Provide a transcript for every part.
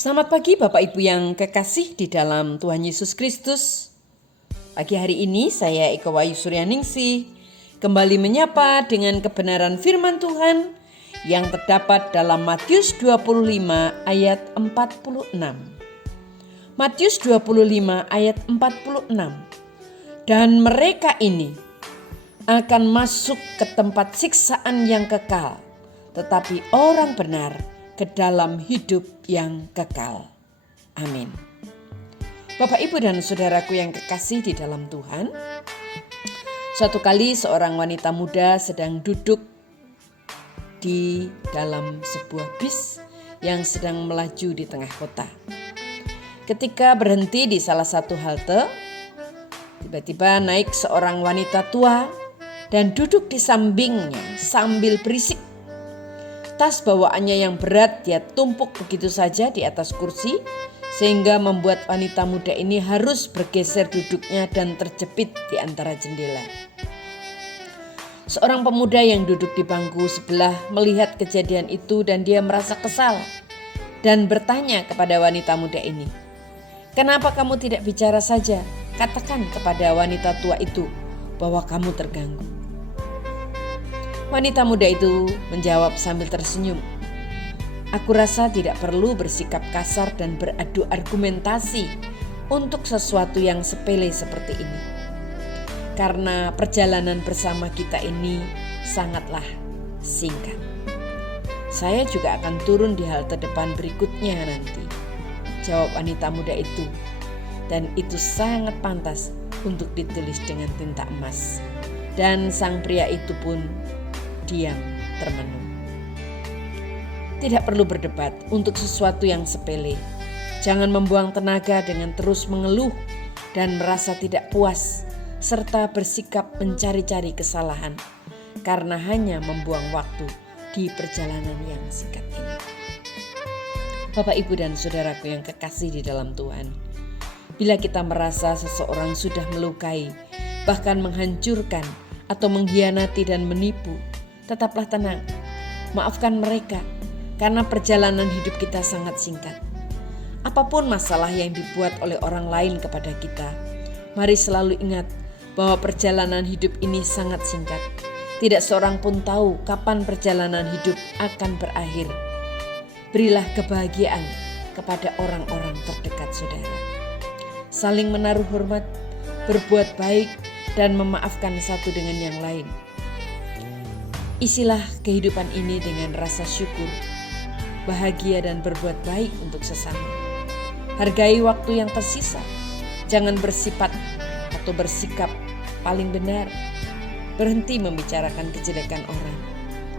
Selamat pagi Bapak Ibu yang kekasih di dalam Tuhan Yesus Kristus. Pagi hari ini saya Eka Wayu Suryaningsih kembali menyapa dengan kebenaran firman Tuhan yang terdapat dalam Matius 25 ayat 46. Matius 25 ayat 46. Dan mereka ini akan masuk ke tempat siksaan yang kekal, tetapi orang benar ke dalam hidup yang kekal. Amin. Bapak, Ibu, dan saudaraku yang kekasih di dalam Tuhan, suatu kali seorang wanita muda sedang duduk di dalam sebuah bis yang sedang melaju di tengah kota. Ketika berhenti di salah satu halte, tiba-tiba naik seorang wanita tua dan duduk di sampingnya sambil berisik. Tas bawaannya yang berat dia tumpuk begitu saja di atas kursi, sehingga membuat wanita muda ini harus bergeser duduknya dan terjepit di antara jendela. Seorang pemuda yang duduk di bangku sebelah melihat kejadian itu dan dia merasa kesal dan bertanya kepada wanita muda ini, "Kenapa kamu tidak bicara saja? Katakan kepada wanita tua itu bahwa kamu terganggu." Wanita muda itu menjawab sambil tersenyum, "Aku rasa tidak perlu bersikap kasar dan beradu argumentasi untuk sesuatu yang sepele seperti ini. Karena perjalanan bersama kita ini sangatlah singkat. Saya juga akan turun di halte depan berikutnya nanti," jawab wanita muda itu. Dan itu sangat pantas untuk ditulis dengan tinta emas. Dan sang pria itu pun diam termenung. Tidak perlu berdebat untuk sesuatu yang sepele. Jangan membuang tenaga dengan terus mengeluh dan merasa tidak puas, serta bersikap mencari-cari kesalahan, karena hanya membuang waktu di perjalanan yang singkat ini. Bapak, Ibu, dan saudaraku yang kekasih di dalam Tuhan, bila kita merasa seseorang sudah melukai, bahkan menghancurkan atau mengkhianati dan menipu, tetaplah tenang, maafkan mereka, karena perjalanan hidup kita sangat singkat. Apapun masalah yang dibuat oleh orang lain kepada kita, mari selalu ingat bahwa perjalanan hidup ini sangat singkat. Tidak seorang pun tahu kapan perjalanan hidup akan berakhir. Berilah kebahagiaan kepada orang-orang terdekat saudara. Saling menaruh hormat, berbuat baik, dan memaafkan satu dengan yang lain. Isilah kehidupan ini dengan rasa syukur, bahagia, dan berbuat baik untuk sesama. Hargai waktu yang tersisa. Jangan bersifat atau bersikap paling benar. Berhenti membicarakan kejelekan orang.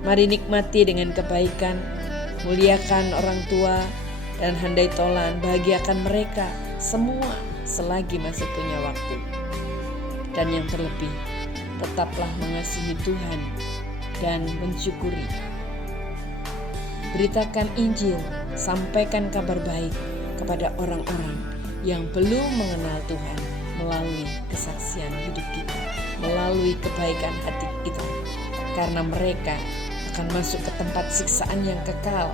Mari nikmati dengan kebaikan, muliakan orang tua, dan handai tolan, bahagiakan mereka semua selagi masih punya waktu. Dan yang terlebih, tetaplah mengasihi Tuhan dan mensyukuri. Beritakan Injil, sampaikan kabar baik kepada orang-orang yang belum mengenal Tuhan melalui kesaksian hidup kita, melalui kebaikan hati kita, karena mereka akan masuk ke tempat siksaan yang kekal,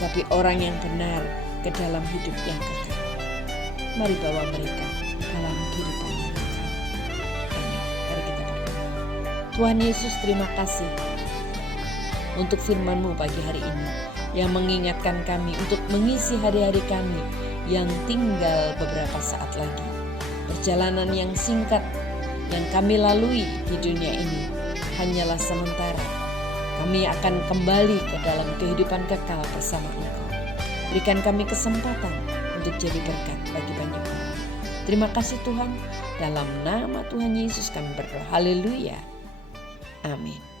tetapi orang yang benar ke dalam hidup yang kekal. Mari bawa mereka dalam kehidupan yang kekal. Mari kita berdoa. Tuhan Yesus, terima kasih untuk firman-Mu pagi hari ini yang mengingatkan kami untuk mengisi hari-hari kami yang tinggal beberapa saat lagi. Perjalanan yang singkat yang kami lalui di dunia ini hanyalah sementara. Kami akan kembali ke dalam kehidupan kekal bersama Engkau. Berikan kami kesempatan untuk jadi berkat bagi banyak orang. Terima kasih Tuhan, dalam nama Tuhan Yesus kami berdoa. Haleluya. Amin.